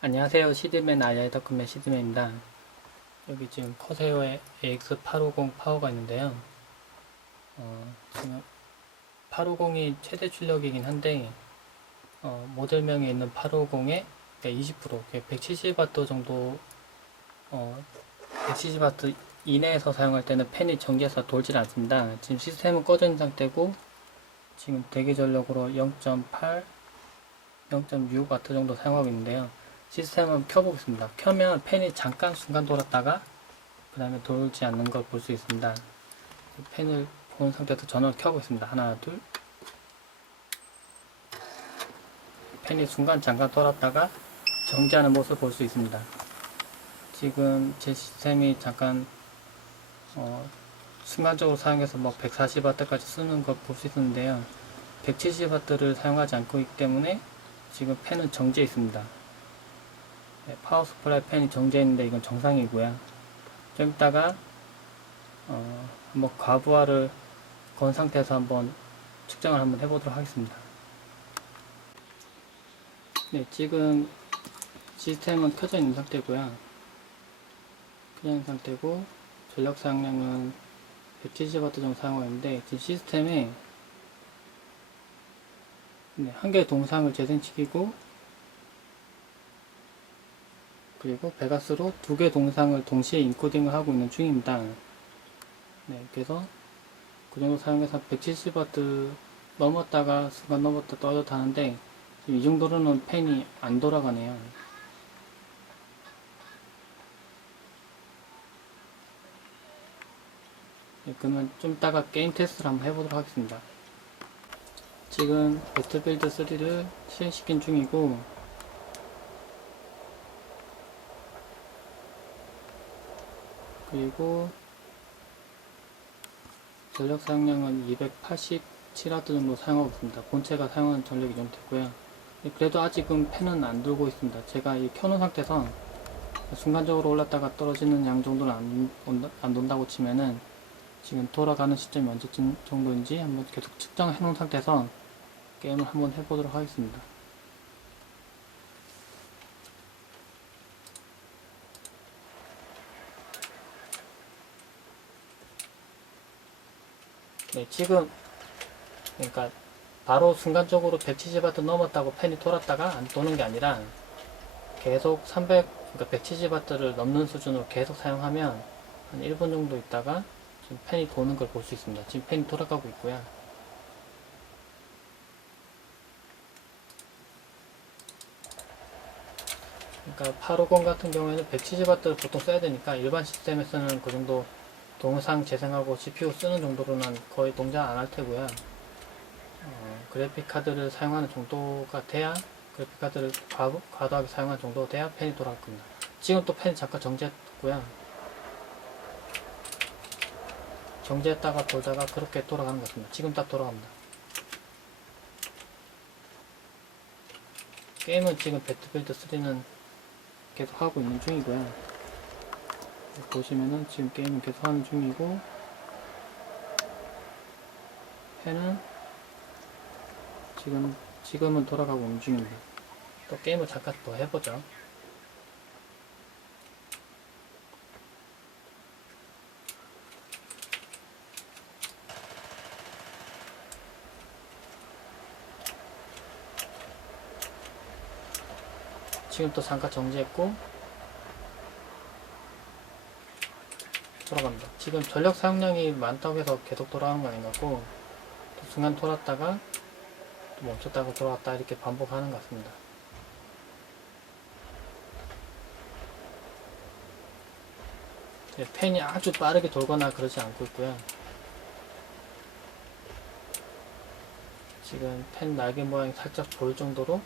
안녕하세요. 시드맨 아이아이 덕후맨 시드맨입니다. 여기 지금 커세어에 AX850 파워가 있는데요. 지금 850이 최대 출력이긴 한데 모델명에 있는 850의 20% 170W 정도 170W 이내에서 사용할 때는 팬이 정지해서 돌질 않습니다. 지금 시스템은 꺼져 있는 상태고 지금 대기 전력으로 0.8, 0.6W 정도 사용하고 있는데요. 시스템을 켜보겠습니다. 켜면 팬이 잠깐 순간 돌았다가 그 다음에 돌지 않는 걸 볼 수 있습니다. 팬을 본 상태에서 전원을 켜보겠습니다. 하나, 둘. 팬이 순간 잠깐 돌았다가 정지하는 모습을 볼 수 있습니다. 지금 제 시스템이 잠깐 순간적으로 사용해서 140W까지 쓰는 걸 볼 수 있는데요. 170W를 사용하지 않고 있기 때문에 지금 팬은 정지해 있습니다. 파워 서플라이 팬이 정지해 있는데 이건 정상이고요. 좀 이따가 한번 과부하를 건 상태에서 한번 측정을 한번 해보도록 하겠습니다. 네, 지금 시스템은 켜져 있는 상태고요. 켜져 있는 상태고 전력 사용량은 170W 정도 사용하고 있는데 지금 시스템에 한 개의 동상을 재생시키고 그리고 배가스로 두 개의 동상을 동시에 인코딩을 하고 있는 중입니다. 네, 그래서 그 정도 사용해서 170W 넘었다가 순간 넘었다 떨어졌다 하는데 이 정도로는 팬이 안 돌아가네요. 네, 그러면 좀 이따가 게임 테스트를 한번 해보도록 하겠습니다. 지금 배틀필드 3를 실행시킨 중이고 그리고 전력 사용량은 287W 정도 사용하고 있습니다. 본체가 사용하는 전력이 좀 됐고요. 그래도 아직은 팬은 안 돌고 있습니다. 제가 이 켜놓은 상태에서 순간적으로 올랐다가 떨어지는 양 정도는 안 돈다고 치면은 지금 돌아가는 시점이 언제쯤 정도인지 한번 계속 측정해 놓은 상태에서 게임을 한번 해보도록 하겠습니다. 네, 지금 그러니까 바로 순간적으로 170W 넘었다고 팬이 돌았다가 안 도는 게 아니라 계속 170W를 넘는 수준으로 계속 사용하면 한 1분 정도 있다가 지금 팬이 도는 걸 볼 수 있습니다. 지금 팬이 돌아가고 있고요. 그러니까 850 같은 경우에는 170W를 보통 써야 되니까 일반 시스템에서는 그 정도 동영상 재생하고 CPU 쓰는 정도로는 거의 동작 안 할 테고요. 그래픽 카드를 사용하는 정도가 돼야 그래픽 카드를 과도하게 사용하는 정도가 돼야 팬이 돌아갈 겁니다. 지금 또 팬이 잠깐 정지했고요. 정지했다가 돌다가 그렇게 돌아가는 것 같습니다. 지금 딱 돌아갑니다. 게임은 지금 배틀필드 3는 계속 하고 있는 중이고요. 보시면은 지금 게임은 계속 하는 중이고 팬은 지금은 돌아가고 있는 중입니다. 또 게임을 잠깐 더 해보죠. 지금 또 잠깐 정지했고 돌아갑니다. 지금 전력 사용량이 많다고 해서 계속 돌아가는 거 아닌 것 같고 또 순간 돌았다가 또 멈췄다가 돌아왔다 이렇게 반복하는 것 같습니다. 팬이 아주 빠르게 돌거나 그러지 않고 있고요. 지금 팬 날개 모양이 살짝 보일 정도로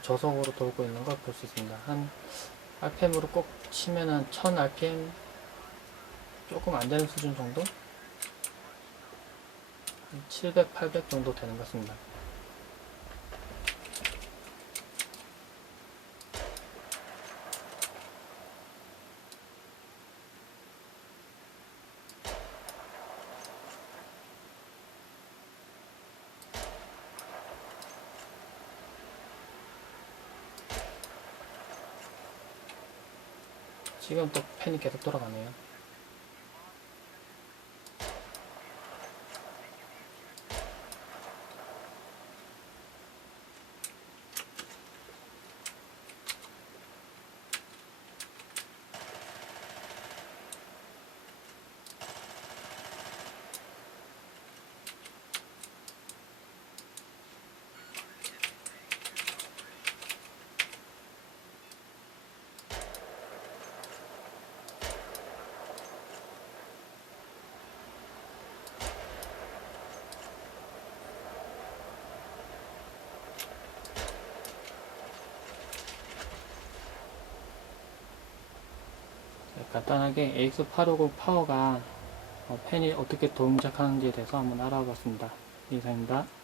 저속으로 돌고 있는 걸 볼 수 있습니다. 한 RPM으로 꼭 치면은 1000 RPM 조금 안 되는 수준 정도? 700, 800 정도 되는 것 같습니다. 지금 또 팬이 계속 돌아가네요. 간단하게 AX850 파워가 팬이 어떻게 동작하는지에 대해서 한번 알아봤습니다. 이상입니다.